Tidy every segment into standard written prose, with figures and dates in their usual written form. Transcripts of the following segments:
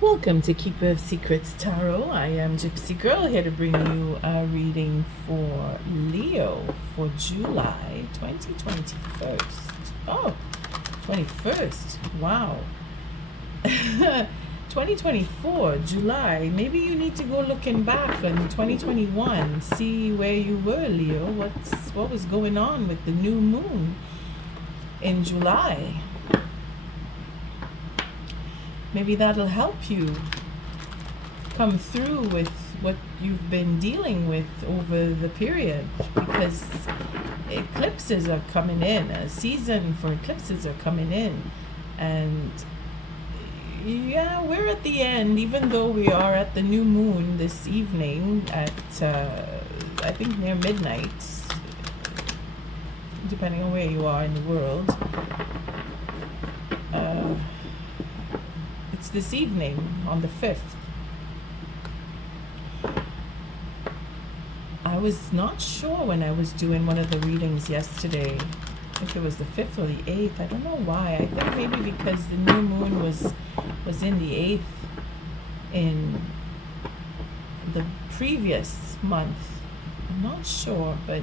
Welcome to Keeper of Secrets Tarot. I am Gypsy Girl here to bring you a reading for Leo for July 2021. Oh, 21st. Wow. 2024, July. Maybe you need to go looking back on 2021, see where you were, Leo. What was going on with the new moon in July? Maybe that'll help you come through with what you've been dealing with over the period, because eclipses are coming in. A season for eclipses are coming in, and yeah, we're at the end, even though we are at the new moon this evening at I think near midnight, depending on where you are in the world. It's this evening on the 5th. I was not sure when I was doing one of the readings yesterday if it was the 5th or the 8th. I don't know why. I think maybe because the new moon was in the 8th in the previous month. I'm not sure, but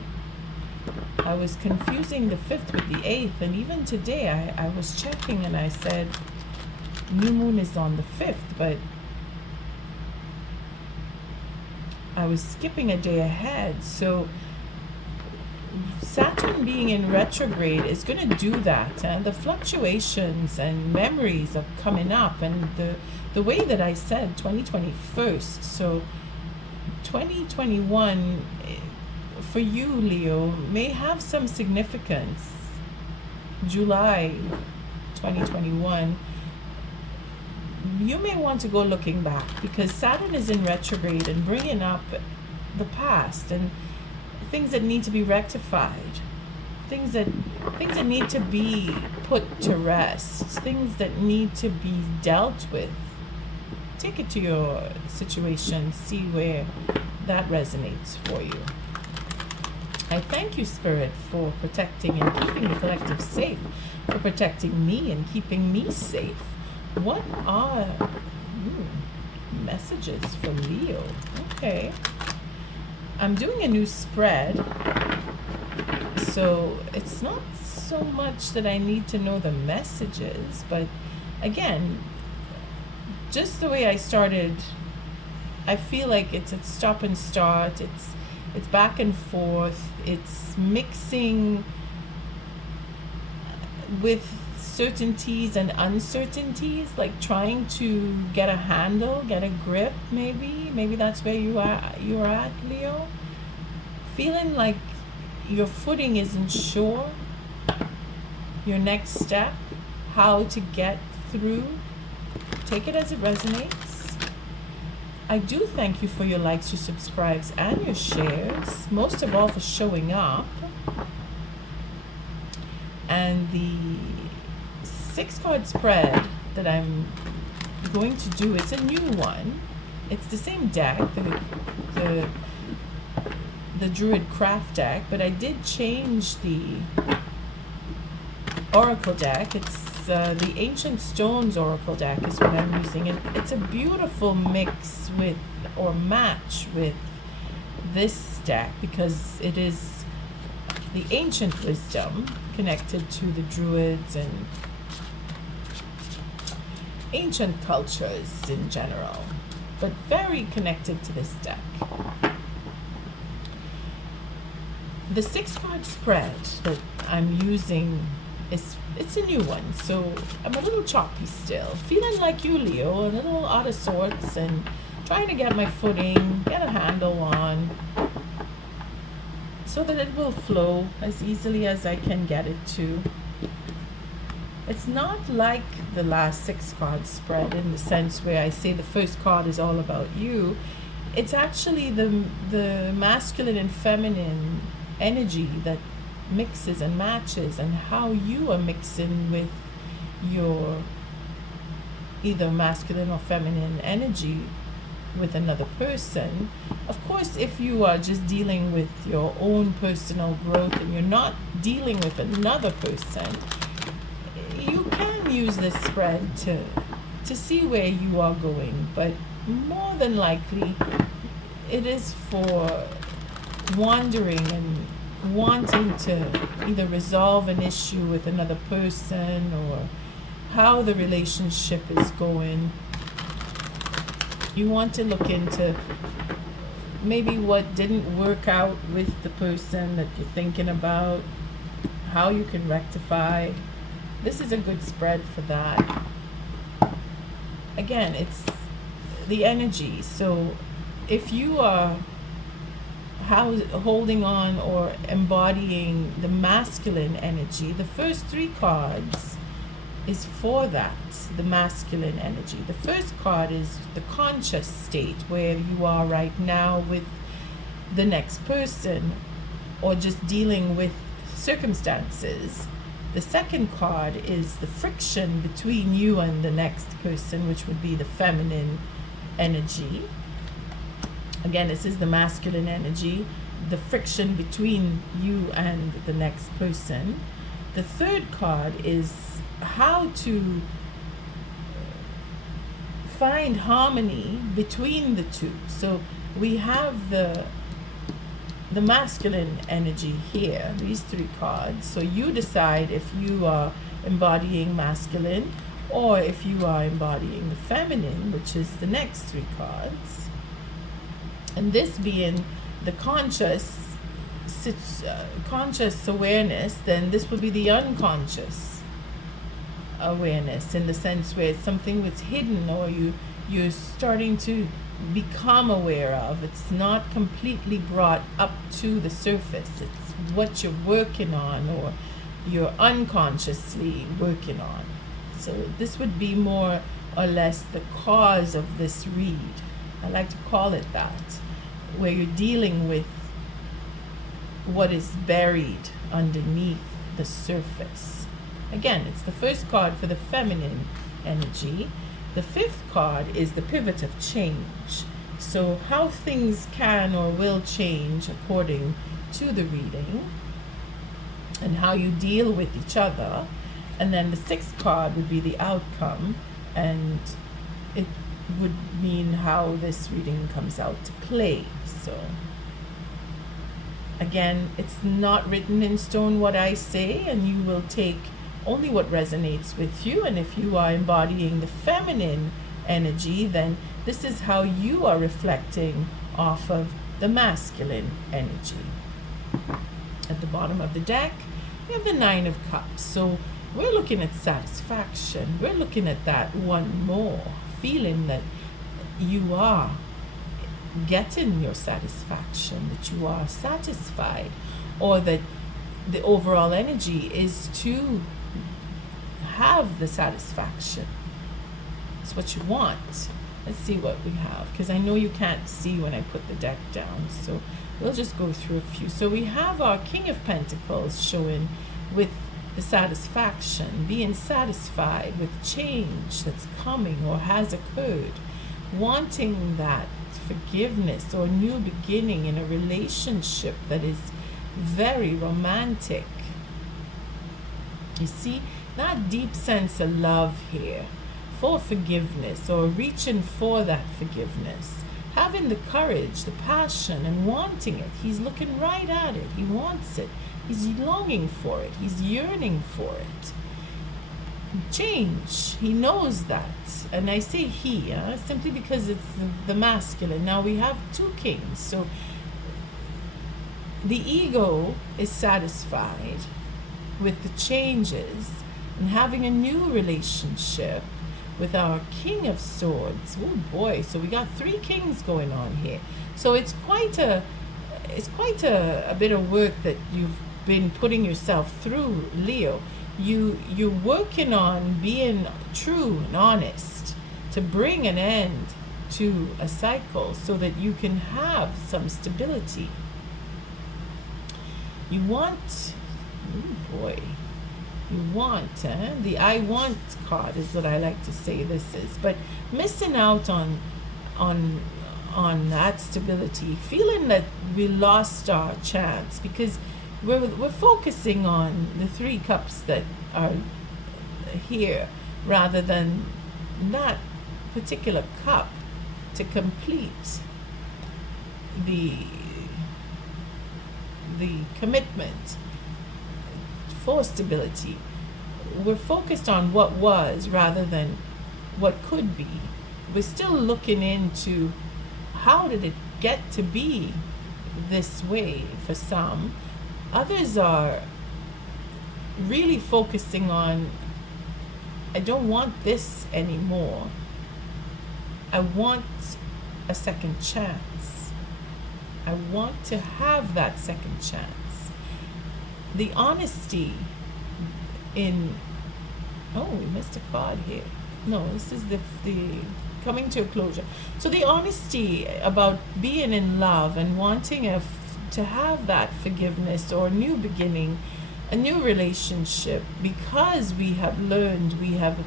I was confusing the 5th with the 8th, and even today I was checking and I said new moon is on the 5th, but I was skipping a day ahead. So Saturn being in retrograde is going to do that, and the fluctuations and memories are coming up, and the way that I said 2021, so 2021 for you, Leo, may have some significance. July 2021, you may want to go looking back, because Saturn is in retrograde and bringing up the past and things that need to be rectified, things that need to be put to rest, things that need to be dealt with. Take it to your situation, see where that resonates for you. I thank you, Spirit, for protecting and keeping the collective safe, for protecting me and keeping me safe. What are messages for Leo? Okay. I'm doing a new spread, so it's not so much that I need to know the messages, but again, just the way I started, I feel like it's a stop and start. It's back and forth. It's mixing with certainties and uncertainties, like trying to get a handle, get a grip. Maybe that's where you're at, Leo. Feeling like your footing isn't sure, your next step, how to get through. Take it as it resonates. I do thank you for your likes, your subscribes, and your shares, most of all for showing up. And the 6-card spread that I'm going to do, it's a new one. It's the same deck, the Druid craft deck, but I did change the Oracle deck. It's the Ancient Stones Oracle deck is what I'm using, and it's a beautiful mix with, or match with, this deck, because it is the ancient wisdom connected to the Druids and ancient cultures in general, but very connected to this deck. The 6-card spread that I'm using it's a new one, so I'm a little choppy still, feeling like you, Leo, a little out of sorts, and trying to get my footing, get a handle on, so that it will flow as easily as I can get it to. It's not like the last 6-card spread in the sense where I say the first card is all about you. It's actually the masculine and feminine energy that mixes and matches, and how you are mixing with your either masculine or feminine energy with another person. Of course, if you are just dealing with your own personal growth and you're not dealing with another person, you can use this spread to to see where you are going, but more than likely it is for wandering and wanting to either resolve an issue with another person or how the relationship is going. You want to look into maybe what didn't work out with the person that you're thinking about, how you can rectify. This is a good spread for that. Again, it's the energy. So if you are holding on or embodying the masculine energy, the first 3 cards is for that, the masculine energy. The first card is the conscious state, where you are right now with the next person or just dealing with circumstances. The second card is the friction between you and the next person, which would be the feminine energy. Again, this is the masculine energy, the friction between you and the next person. The third card is how to find harmony between the two. So we have the masculine energy here, these 3 cards. So you decide if you are embodying masculine or if you are embodying the feminine, which is the next 3 cards. And this being the conscious awareness, then this will be the unconscious awareness, in the sense where it's something that's hidden or you're starting to become aware of. It's not completely brought up to the surface. It's what you're working on or you're unconsciously working on. So this would be more or less the cause of this read. I like to call it that, where you're dealing with what is buried underneath the surface. Again, it's the first card for the feminine energy. The 5th card is the pivot of change. So how things can or will change according to the reading and how you deal with each other. And then the 6th card would be the outcome, and it would mean how this reading comes out to play. So again, it's not written in stone what I say, and you will take only what resonates with you. And if you are embodying the feminine energy, then this is how you are reflecting off of the masculine energy. At the bottom of the deck, we have the 9 of Cups. So we're looking at satisfaction. We're looking at that one more, feeling that you are getting your satisfaction, that you are satisfied, or that the overall energy is to have the satisfaction. It's what you want. Let's see what we have, because I know you can't see when I put the deck down, so we'll just go through a few. So we have our King of Pentacles showing with the satisfaction, being satisfied with change that's coming or has occurred, wanting that forgiveness or new beginning in a relationship that is very romantic. You see that deep sense of love here, for forgiveness or reaching for that forgiveness, having the courage, the passion, and wanting it. He's looking right at it. He wants it. He's longing for it. He's yearning for it. Change. He knows that. And I say he, simply because it's the masculine. Now we have 2 kings. So the ego is satisfied with the changes and having a new relationship with our King of Swords. Oh boy, so we got 3 kings going on here. So it's quite a bit of work that you've been putting yourself through, Leo. You're working on being true and honest to bring an end to a cycle so that you can have some stability. You want, oh boy, you want, the I want card is what I like to say this is, but missing out on that stability, feeling that we lost our chance because we're focusing on the 3 cups that are here rather than that particular cup to complete the commitment for stability. We're focused on what was rather than what could be. We're still looking into how did it get to be this way for some. Others are really focusing on, I don't want this anymore. I want a second chance. I want to have that second chance. The honesty in, oh, we missed a card here. No, this is the coming to a closure. So the honesty about being in love and wanting to have that forgiveness or new beginning, a new relationship, because we have learned, we have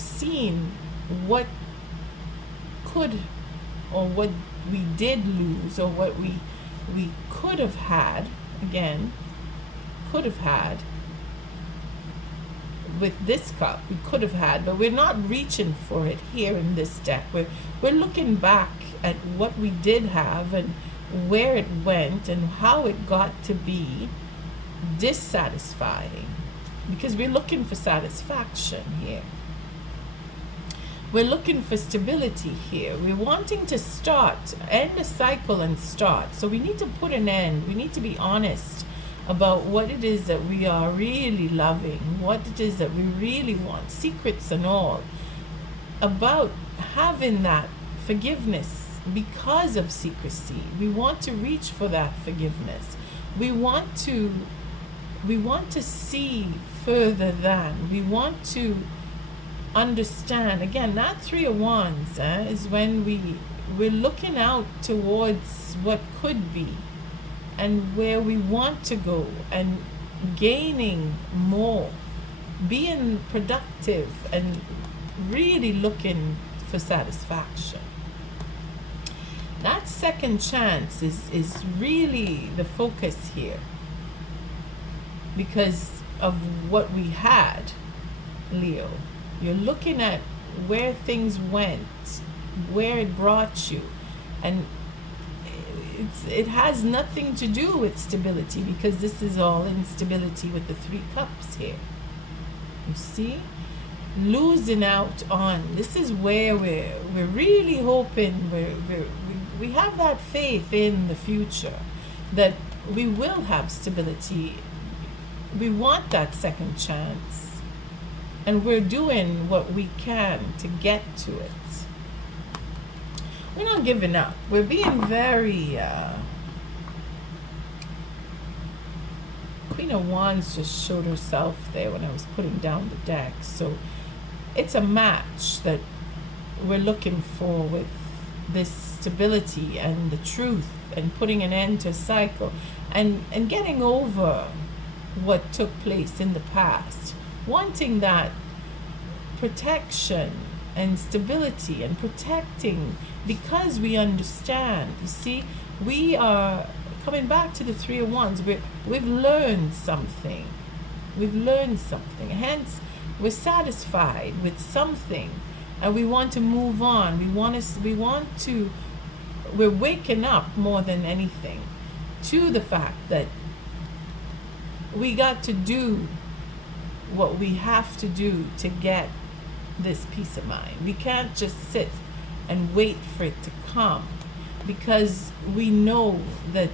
seen what could, or what we did lose, or what we could have had, again, could have had with this cup. We could have had, but we're not reaching for it here in this deck. We're looking back at what we did have and where it went and how it got to be dissatisfying, because we're looking for satisfaction here. We're looking for stability here. We're wanting to end a cycle and start. So we need to put an end. We need to be honest about what it is that we are really loving, what it is that we really want, secrets and all, about having that forgiveness because of secrecy. We want to reach for that forgiveness. We want to see further than. We want to understand. Again, that Three of Wands is when we're looking out towards what could be and where we want to go, and gaining more, being productive, and really looking for satisfaction. That second chance is really the focus here, because of what we had, Leo. You're looking at where things went, where it brought you, and it has nothing to do with stability, because this is all instability with the Three Cups here. You see? Losing out on. This is where we're really hoping, we have that faith in the future that we will have stability. We want that second chance, and we're doing what we can to get to it. We're not giving up. We're being very Queen of Wands just showed herself there when I was putting down the deck. So it's a match that we're looking for with this stability and the truth, and putting an end to a cycle, and getting over what took place in the past, wanting that protection and stability and protecting, because we understand. You see, we are coming back to the Three of Wands. We've learned something. Hence, we're satisfied with something, and we want to move on. We're waking up more than anything to the fact that we got to do what we have to do to get this peace of mind. We can't just sit and wait for it to come, because we know that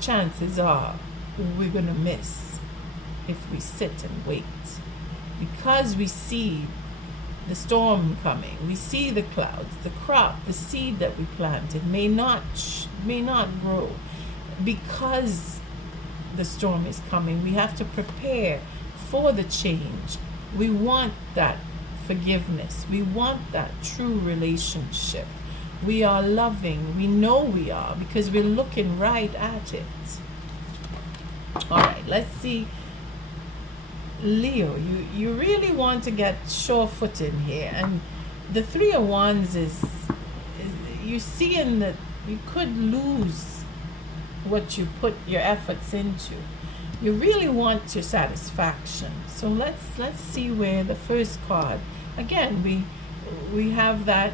chances are we're going to miss if we sit and wait, because we see the storm coming, we see the clouds, the crop, the seed that we planted may not grow, because the storm is coming. We have to prepare for the change. We want that forgiveness. We want that true relationship. We are loving. We know we are, because we're looking right at it. All right, let's see. Leo, you really want to get sure-footed here. And the Three of Wands is you seeing that you could lose what you put your efforts into. you really want your satisfaction. So let's see where the first card. Again, we have that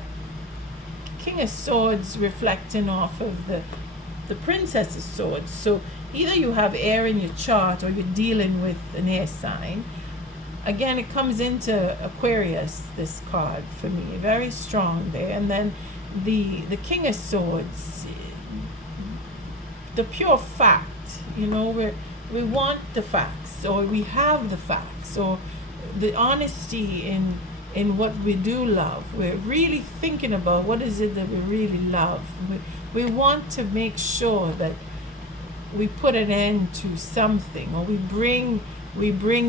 King of Swords reflecting off of the Princess's Swords. So either you have air in your chart or you're dealing with an air sign. Again, it comes into Aquarius, this card for me, very strong there. And then the King of Swords, the pure fact, we want the facts, or we have the facts, or the honesty in what we do love. We're really thinking about what is it that we really love. We want to make sure that we put an end to something, or we bring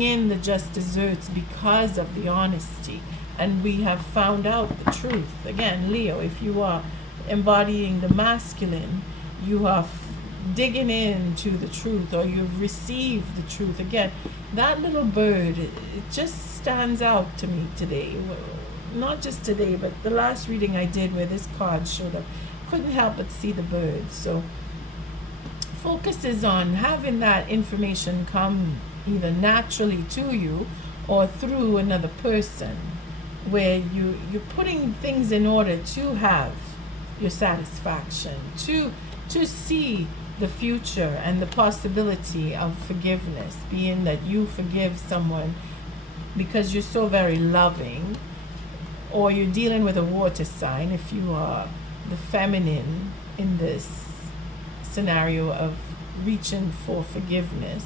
in the just desserts because of the honesty, and we have found out the truth. Again, Leo, if you are embodying the masculine, you are digging into the truth, or you've received the truth. Again, that little bird, it just stands out to me today. Not just today, but the last reading I did where this card showed up, couldn't help but see the bird. So focus is on having that information come either naturally to you or through another person, where you're putting things in order to have your satisfaction, to see the future and the possibility of forgiveness, being that you forgive someone because you're so very loving, or you're dealing with a water sign if you are the feminine in this scenario of reaching for forgiveness.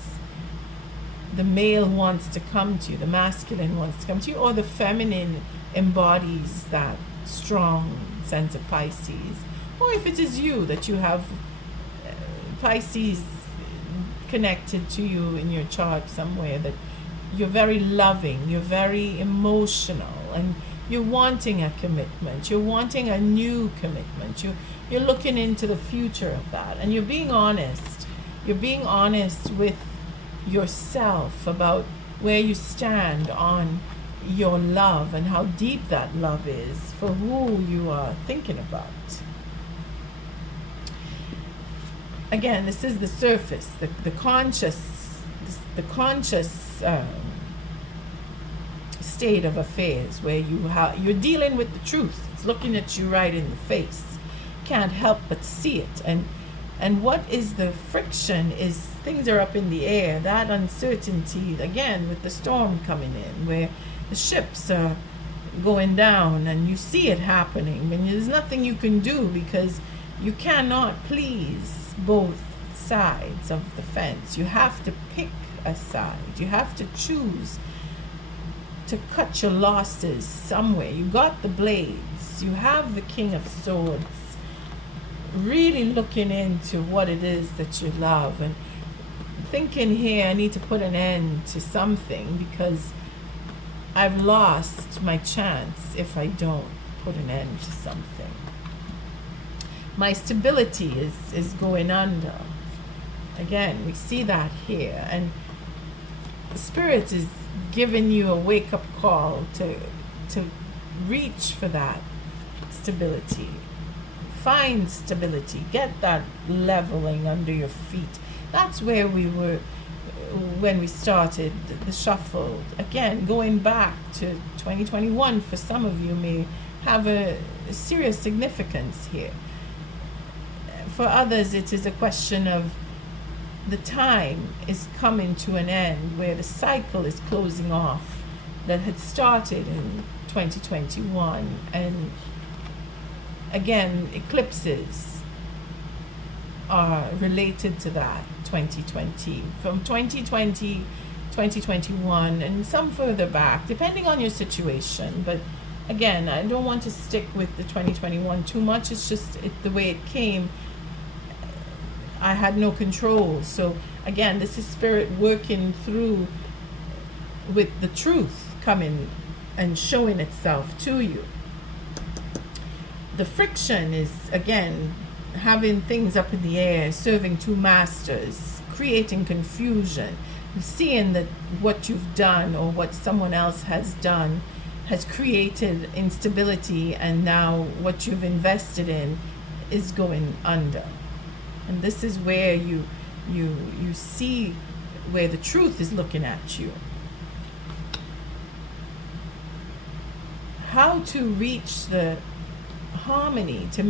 The male wants to come to you, the masculine wants to come to you, or the feminine embodies that strong sense of Pisces. Or if it is you that you have Pisces connected to you in your chart somewhere, that you're very loving, you're very emotional, and you're wanting a commitment, you're wanting a new commitment, you're looking into the future of that, and you're being honest with yourself about where you stand on your love and how deep that love is for who you are thinking about. Again, this is the surface, the conscious state of affairs, where you're dealing with the truth. It's looking at you right in the face. Can't help but see it. And what is the friction is things are up in the air. That uncertainty, again, with the storm coming in, where the ships are going down and you see it happening, and there's nothing you can do because you cannot please both sides of the fence. You have to pick a side. You have to choose to cut your losses somewhere. You got the blades. You have the King of Swords, really looking into what it is that you love and thinking, here, I need to put an end to something because I've lost my chance if I don't put an end to something. My stability is going under. Again, we see that here. And Spirit is giving you a wake-up call to reach for that stability. Find stability. Get that leveling under your feet. That's where we were when we started the shuffle. Again, going back to 2021 for some of you may have a serious significance here. For others, it is a question of the time is coming to an end, where the cycle is closing off that had started in 2021. And again, eclipses are related to that 2020. From 2020, 2021, and some further back, depending on your situation. But again, I don't want to stick with the 2021 too much. It's just the way it came. I had no control. So again, this is Spirit working through with the truth coming and showing itself to you. The friction is, again, having things up in the air, serving two masters, creating confusion, seeing that what you've done or what someone else has done has created instability, and now what you've invested in is going under. And this is where you see where the truth is looking at you. How to reach the harmony, to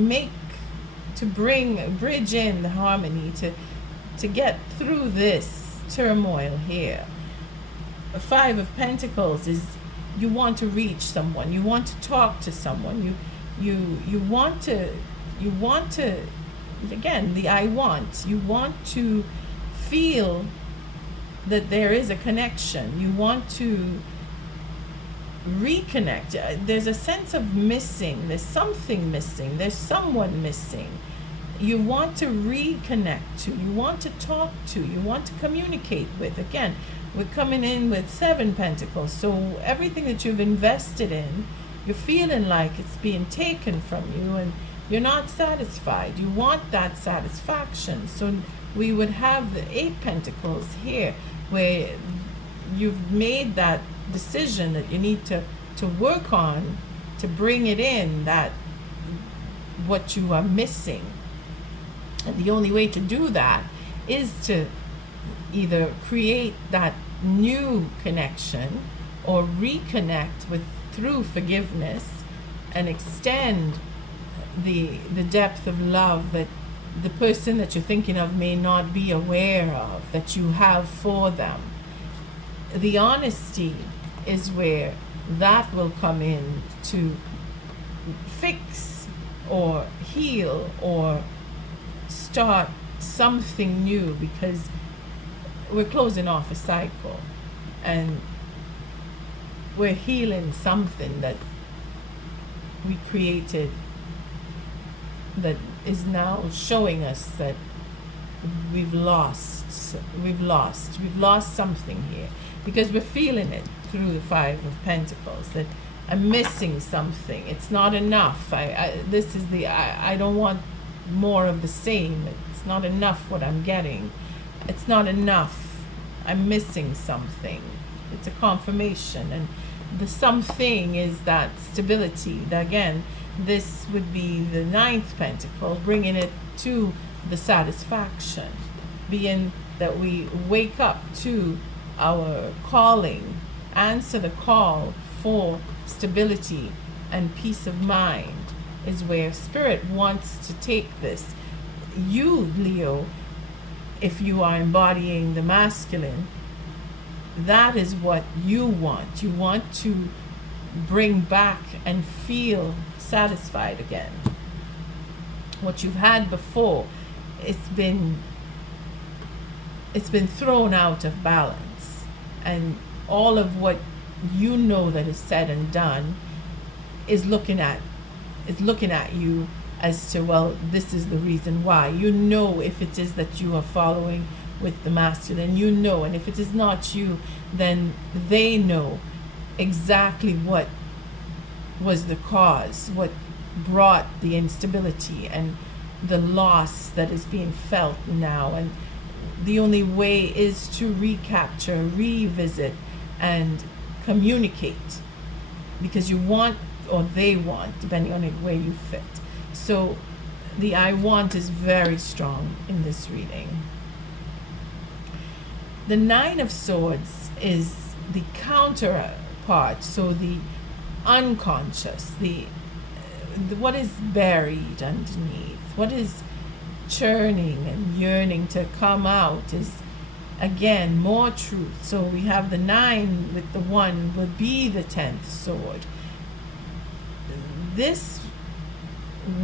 bridge in the harmony, to get through this turmoil here. The Five of Pentacles is, you want to reach someone, you want to talk to someone, you want to, again, the I want, you want to feel that there is a connection, you want to reconnect. There's a sense of missing, there's something missing, there's someone missing. You want to reconnect to, you want to talk to, you want to communicate with. Again, we're coming in with Seven Pentacles, so everything that you've invested in, you're feeling like it's being taken from you and you're not satisfied. You want that satisfaction. So we would have the Eight Pentacles here, where you've made that decision that you need to work on to bring it in, that what you are missing. And the only way to do that is to either create that new connection or reconnect with through forgiveness and extend the depth of love that the person that you're thinking of may not be aware of, that you have for them. The honesty is where that will come in to fix or heal or start something new, because we're closing off a cycle and we're healing something that we created that is now showing us that we've lost something here, because we're feeling it through the Five of Pentacles, that I'm missing something. It's not enough. I don't want more of the same. It's not enough what I'm getting. It's not enough. I'm missing something. It's a confirmation, and the something is that stability. Again, this would be the Ninth Pentacle, bringing it to the satisfaction, being that we wake up to our calling, answer the call for stability and peace of mind, is where Spirit wants to take this. You, Leo, if you are embodying the masculine, that is what you want. You want to bring back and feel satisfied again. What you've had before, it's been thrown out of balance, and all of what you know that is said and done is looking at you as to, well, this is the reason why. You know, if it is that you are following with the masculine, you know, and if it is not you, then they know exactly what was the cause, what brought the instability and the loss that is being felt now. And the only way is to recapture, revisit, and communicate, because you want, or they want, depending on where you fit. So the I want is very strong in this reading. The Nine of Swords is the counterpart, so the unconscious, the what is buried underneath, what is churning and yearning to come out, is again more truth. So we have the 9 with the 1 will be the 10th sword. This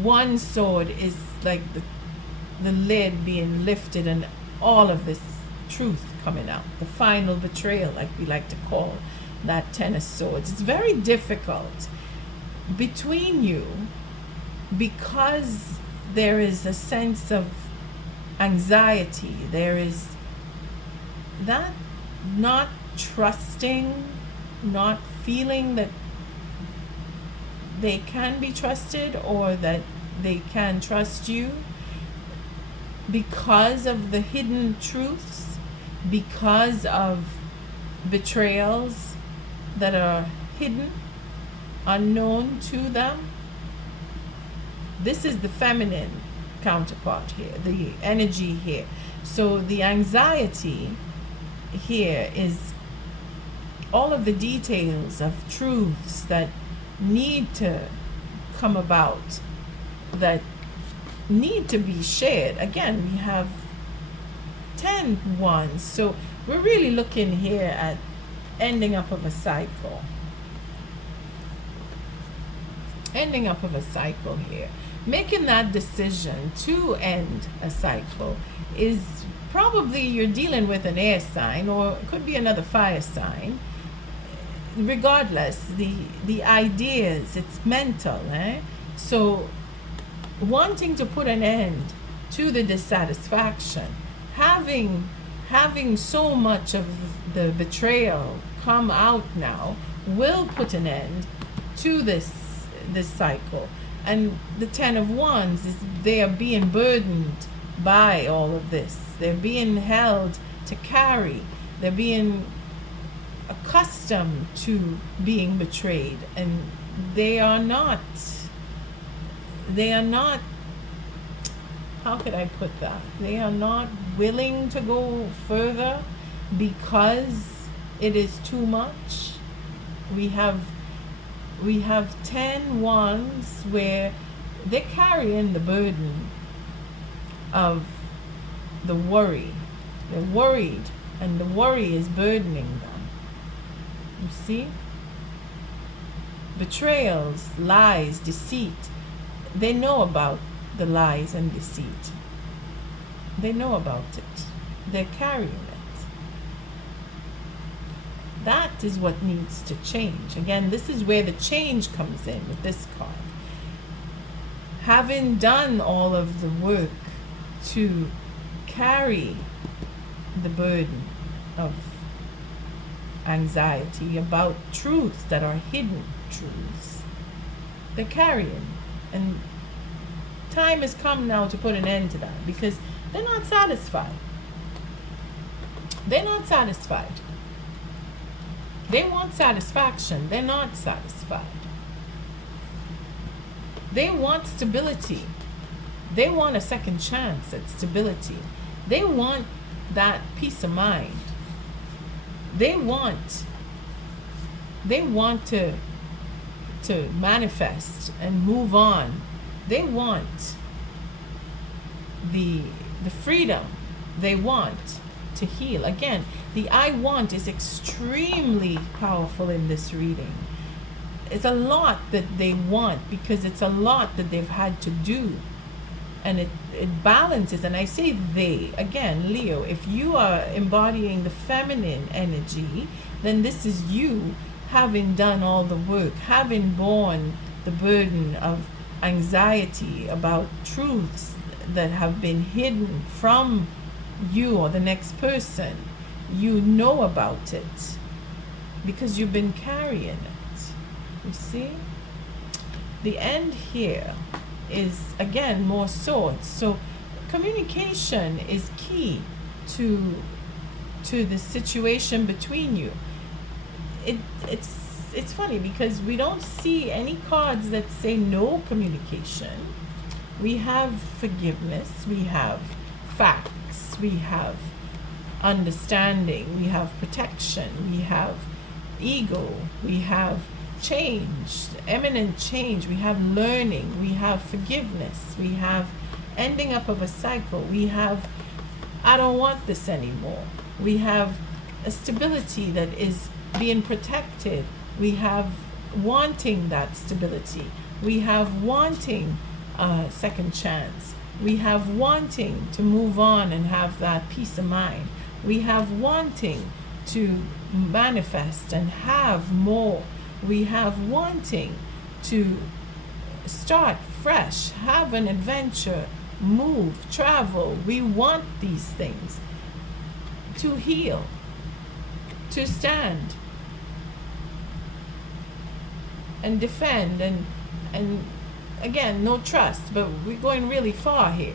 one sword is like the lid being lifted and all of this truth coming out, the final betrayal, like we like to call that 10 of swords. It's very difficult between you, because there is a sense of anxiety, there is that not trusting, not feeling that they can be trusted or that they can trust you, because of the hidden truths, because of betrayals that are hidden, unknown to them. This is the feminine counterpart here, the energy here. So the anxiety here is all of the details of truths that need to come about, that need to be shared. Again, we have 10 wands, so we're really looking here at ending up of a cycle. Ending up of a cycle here. Making that decision to end a cycle is probably you're dealing with an air sign, or it could be another fire sign. Regardless, the ideas, it's mental, So wanting to put an end to the dissatisfaction, having so much of the betrayal come out now, will put an end to this cycle. And the 10 of Wands is they are being burdened by all of this. They're being held to carry. They're being accustomed to being betrayed, and they are not, how could I put that? They are not willing to go further because it is too much. We have 10 wands where they're carrying the burden of the worry. They're worried, and the worry is burdening them. You see? Betrayals, lies, deceit. They know about the lies and deceit. They know about it. They're carrying it. That is what needs to change. Again, this is where the change comes in with this card. Having done all of the work to carry the burden of anxiety about truths that are hidden truths, they're carrying, and time has come now to put an end to that, because they're not satisfied. They want satisfaction. They're not satisfied. They want stability. They want a second chance at stability. They want that peace of mind. They want to manifest and move on. They want the freedom. They want to heal. Again, the I want is extremely powerful in this reading. It's a lot that they want because it's a lot that they've had to do. And it balances, and I say they, again, Leo, if you are embodying the feminine energy, then this is you having done all the work, having borne the burden of anxiety about truths that have been hidden from you or the next person. You know about it because you've been carrying it. You see? The end here is, again, more swords. So communication is key to the situation between you. It's funny because we don't see any cards that say no communication. We have forgiveness, we have facts, we have understanding, we have protection, we have ego, we have change, eminent change, we have learning, we have forgiveness, we have ending up of a cycle, we have I don't want this anymore, we have a stability that is being protected, we have wanting that stability, we have wanting a second chance, we have wanting to move on and have that peace of mind, we have wanting to manifest and have more, we have wanting to start fresh, have an adventure, move, travel. We want these things to heal, to stand and defend, and again, no trust, but we're going really far here.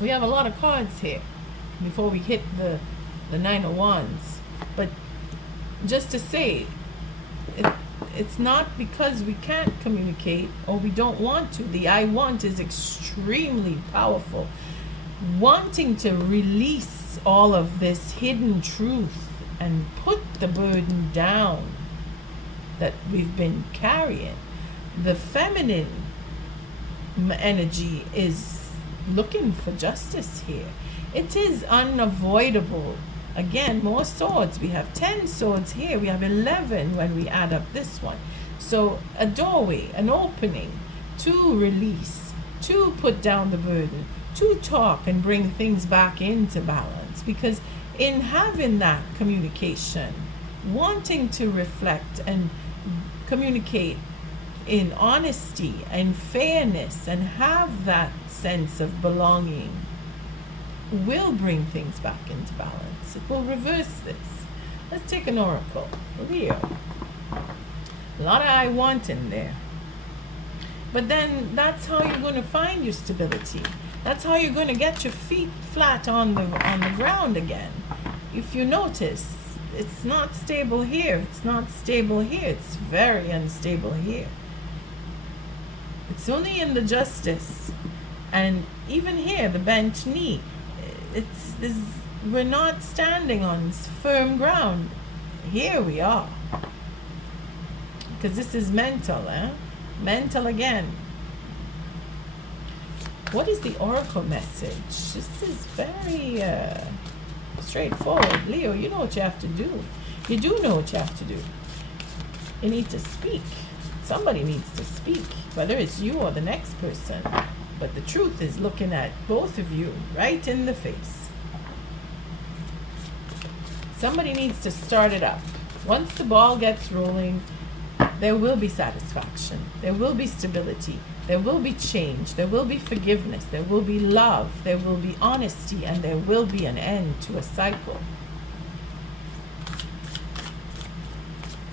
We have a lot of cards here before we hit the Nine of Wands, but just to say, it's not because we can't communicate or we don't want to. The I want is extremely powerful. wanting to release all of this hidden truth and put the burden down that we've been carrying. The feminine energy is looking for justice here. It is unavoidable. Again, more swords. We have 10 swords here. We have 11 when we add up this one. So a doorway, an opening to release, to put down the burden, to talk and bring things back into balance. Because in having that communication, wanting to reflect and communicate in honesty and fairness and have that sense of belonging will bring things back into balance. It will reverse this. Let's take an oracle. Leo. A lot of I want in there. But then that's how you're going to find your stability. That's how you're going to get your feet flat on the ground again. If you notice, it's not stable here. It's not stable here. It's very unstable here. It's only in the justice. And even here, the bent knee. We're not standing on firm ground. Here we are. Because this is mental, mental again. What is the oracle message? This is very straightforward. Leo, you know what you have to do. You do know what you have to do. You need to speak. Somebody needs to speak, whether it's you or the next person. But the truth is looking at both of you right in the face. Somebody needs to start it up. Once the ball gets rolling, there will be satisfaction. There will be stability. There will be change. There will be forgiveness. There will be love. There will be honesty. And there will be an end to a cycle.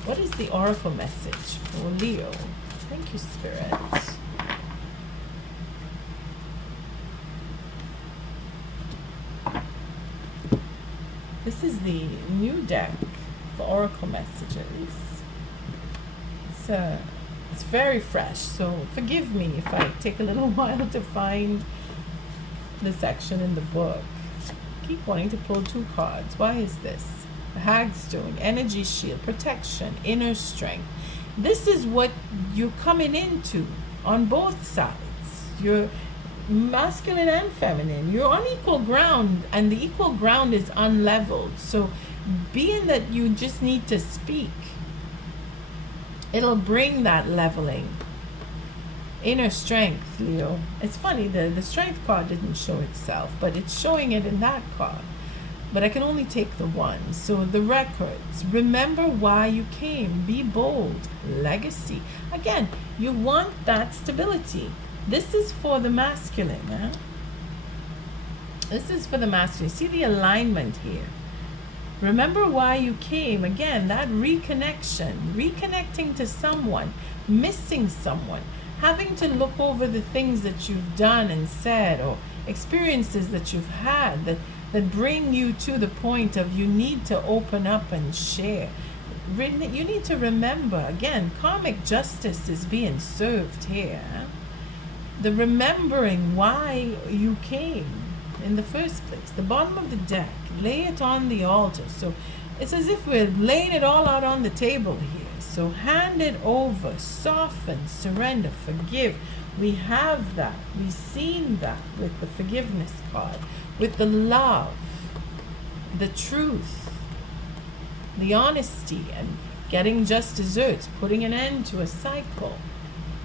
What is the oracle message for Leo? Thank you, Spirit. This is the new deck for oracle messages. It's very fresh, so forgive me if I take a little while to find the section in the book. I keep wanting to pull 2 cards. Why is this? The Hagstone, energy shield, protection, inner strength. This is what you're coming into on both sides. You're masculine and feminine. You're on equal ground, and the equal ground is unleveled. So being that you just need to speak, it'll bring that leveling. Inner strength, Leo. It's funny, the strength card didn't show itself, but it's showing it in that card. But I can only take the one. So the records. Remember why you came. Be bold. Legacy. Again, you want that stability. This is for the masculine. This is for the masculine. See the alignment here. Remember why you came. Again, that reconnection. Reconnecting to someone. Missing someone. Having to look over the things that you've done and said, or experiences that you've had that bring you to the point of you need to open up and share. You need to remember, again, karmic justice is being served here. The remembering why you came in the first place. The bottom of the deck, lay it on the altar. So it's as if we're laying it all out on the table here. So hand it over, soften, surrender, forgive. We have that. We've seen that with the forgiveness card, with the love, the truth, the honesty, and getting just desserts, putting an end to a cycle,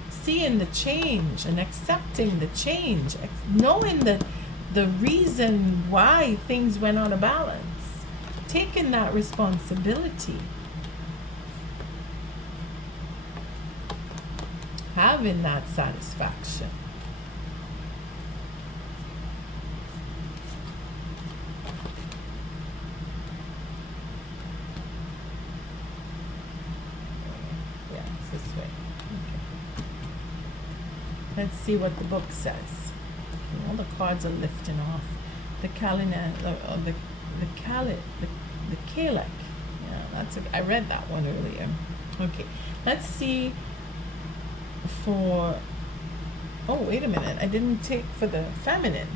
seeing the change and accepting the change, knowing that the reason why things went out of balance, taking that responsibility, having that satisfaction. Yeah, it's this way. Okay. Let's see what the book says. All the cards are lifting off. The Kalina, the Kalek. Yeah, I read that one earlier. Okay, let's see. Oh, wait a minute. I didn't take for the feminine.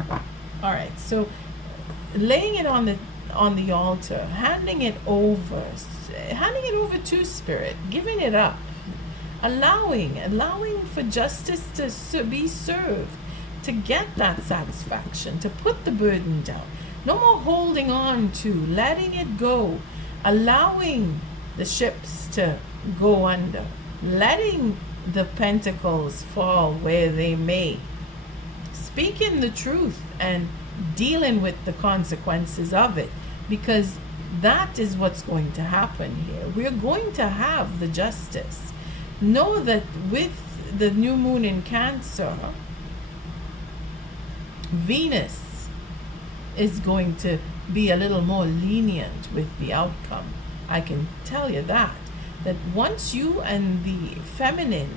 All right, so laying it on the altar, handing it over to spirit, giving it up, allowing for justice to be served, to get that satisfaction, to put the burden down. No more holding on to, letting it go, allowing the ships to go under, letting the pentacles fall where they may, speaking the truth and dealing with the consequences of it, because that is what's going to happen here. We're going to have the justice. Know that with the new moon in Cancer, Venus is going to be a little more lenient with the outcome. I can tell you that once you and the feminine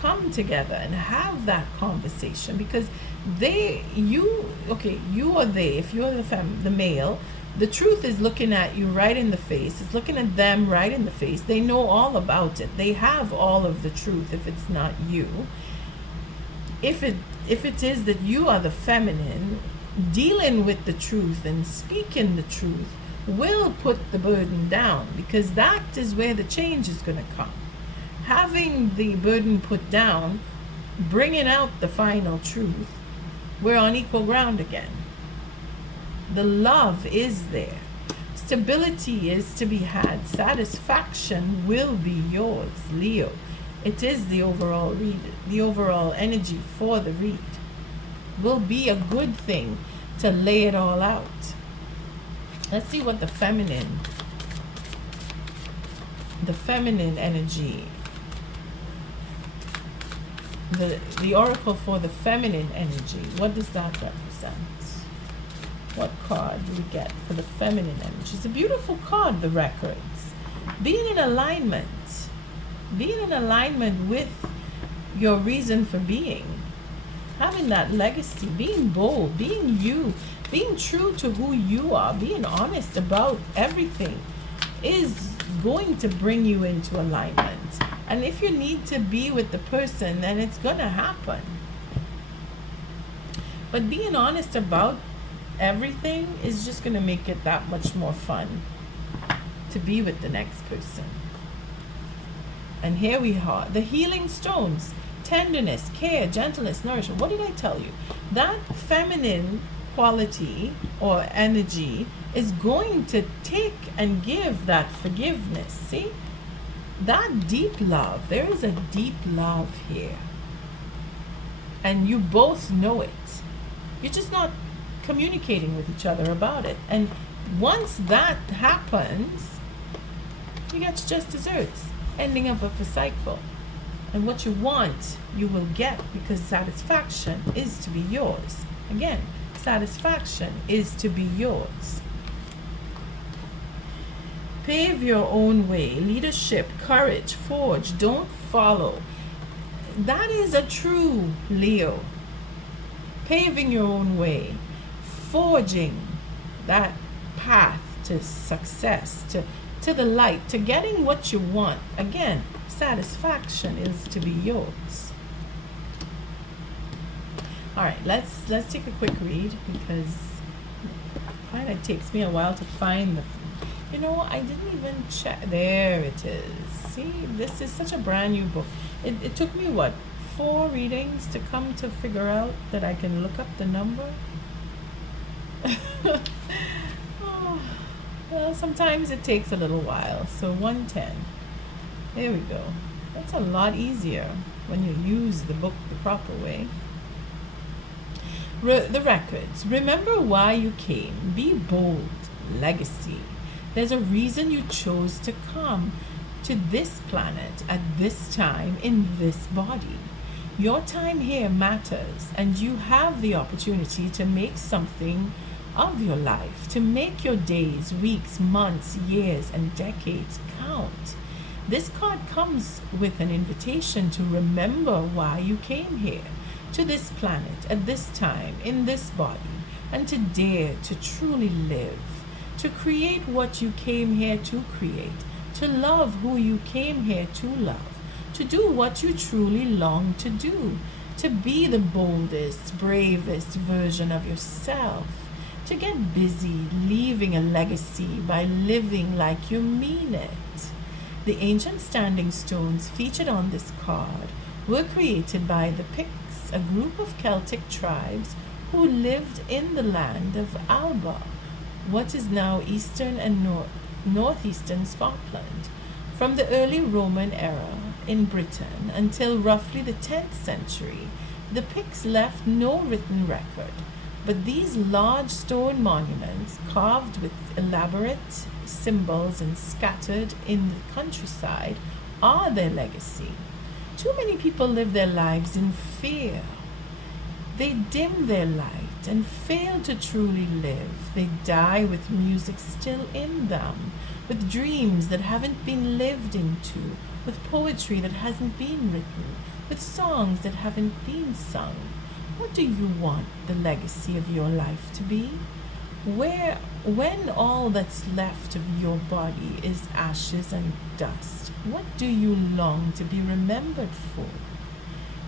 come together and have that conversation, because you or they, if you're the male, the truth is looking at you right in the face. It's looking at them right in the face. They know all about it. They have all of the truth if it's not you. If it is that you are the feminine, dealing with the truth and speaking the truth will put the burden down, because that is where the change is going to come. Having the burden put down, bringing out the final truth, we're on equal ground again. The love is there. Stability is to be had. Satisfaction will be yours, Leo. It is the overall read. The overall energy for the read will be a good thing to lay it all out. Let's see what the feminine energy, the oracle for the feminine energy, what does that represent? What card do we get for the feminine energy? It's a beautiful card, the Records. Being in alignment with your reason for being, having that legacy, being bold, being you, being true to who you are, being honest about everything is going to bring you into alignment. And if you need to be with the person, then it's going to happen. But being honest about everything is just going to make it that much more fun to be with the next person. And here we are, the healing stones, tenderness, care, gentleness, nourishment. What did I tell you? That feminine quality or energy is going to take and give that forgiveness. See? That deep love. There is a deep love here. And you both know it. You're just not communicating with each other about it. And once that happens, you get your just desserts. Ending up of a cycle. And what you want, you will get, because satisfaction is to be yours. Again, satisfaction is to be yours. Pave your own way. Leadership, courage, forge, don't follow. That is a true Leo. Paving your own way. Forging that path to success, to the light, to getting what you want. Again, satisfaction is to be yours. All right, let's take a quick read, because I find it takes me a while to find the. I didn't even check. There it is. See, this is such a brand new book. It took me 4 readings to come to figure out that I can look up the number. Oh, well, sometimes it takes a little while. So 110. There we go. That's a lot easier when you use the book the proper way. The Records. Remember why you came. Be bold. Legacy. There's a reason you chose to come to this planet at this time in this body. Your time here matters, and you have the opportunity to make something of your life, to make your days, weeks, months, years, and decades count. This card comes with an invitation to remember why you came here, to this planet, at this time, in this body, and to dare to truly live, to create what you came here to create, to love who you came here to love, to do what you truly long to do. to be the boldest, bravest version of yourself, to get busy leaving a legacy by living like you mean it. The ancient standing stones featured on this card were created by the Picts, a group of Celtic tribes who lived in the land of Alba, what is now eastern and northeastern Scotland, from the early Roman era in Britain until roughly the 10th century. The Picts left no written record, but these large stone monuments, carved with elaborate symbols and scattered in the countryside, are their legacy. Too many people live their lives in fear. They dim their light and fail to truly live. They die with music still in them, with dreams that haven't been lived into, with poetry that hasn't been written, with songs that haven't been sung. What do you want the legacy of your life to be? When all that's left of your body is ashes and dust, what do you long to be remembered for?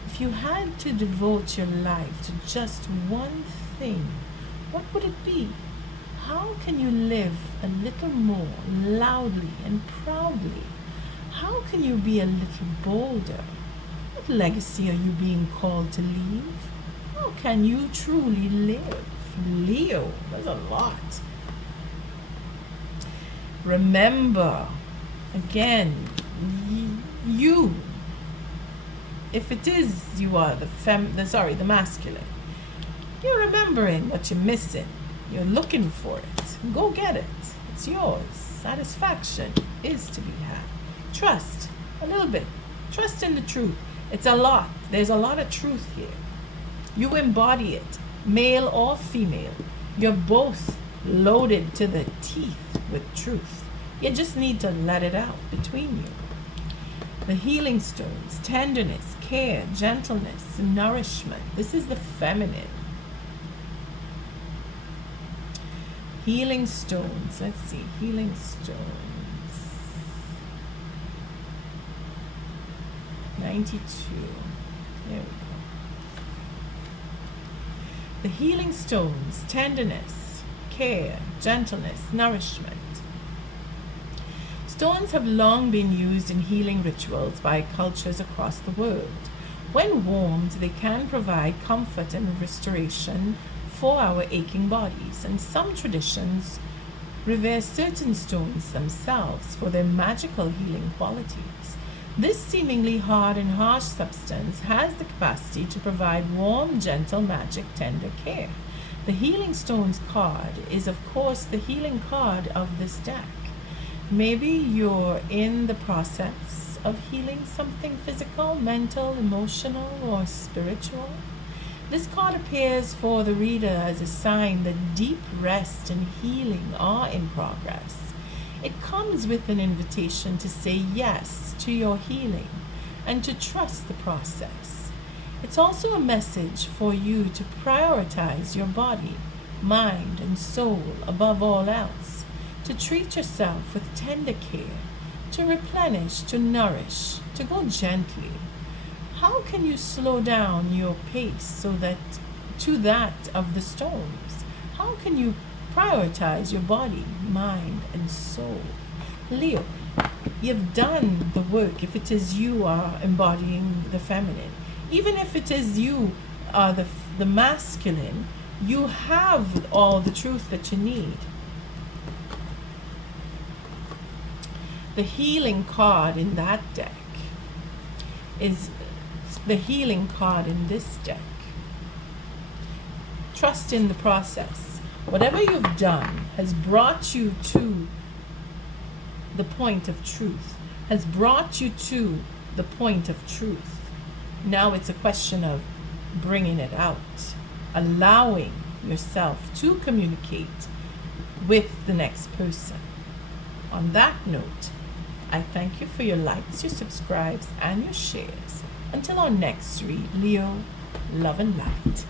If you had to devote your life to just one thing, what would it be? How can you live a little more loudly and proudly? How can you be a little bolder? What legacy are you being called to leave? How can you truly live? Leo, there's a lot. Remember, again, you, if it is you are the masculine, you're remembering what you're missing. You're looking for it. Go get it. It's yours. Satisfaction is to be had. Trust, a little bit. Trust in the truth. It's a lot. There's a lot of truth here. You embody it, male or female. You're both loaded to the teeth with truth. You just need to let it out between you. The healing stones, tenderness, care, gentleness, nourishment. This is the feminine. Healing stones. Let's see. Healing stones. 92. There we go. The healing stones, tenderness, care, gentleness, nourishment. Stones have long been used in healing rituals by cultures across the world. When warmed, they can provide comfort and restoration for our aching bodies, and some traditions revere certain stones themselves for their magical healing qualities. This seemingly hard and harsh substance has the capacity to provide warm, gentle, magic, tender care. The Healing Stones card is, of course, the healing card of this deck. Maybe you're in the process of healing something physical, mental, emotional, or spiritual. This card appears for the reader as a sign that deep rest and healing are in progress. It comes with an invitation to say yes to your healing and to trust the process. It's also a message for you to prioritize your body, mind, and soul above all else, to treat yourself with tender care, to replenish, to nourish, to go gently. How can you slow down your pace so that to that of the stones? How can you prioritize your body, mind, and soul? Leo, you've done the work if it is you are embodying the feminine. Even if it is you are the masculine, you have all the truth that you need. The healing card in that deck is the healing card in this deck. Trust in the process. Whatever you've done has brought you to the point of truth, has brought you to the point of truth. Now it's a question of bringing it out, allowing yourself to communicate with the next person. On that note, I thank you for your likes, your subscribes, and your shares. Until our next read, Leo, love and light.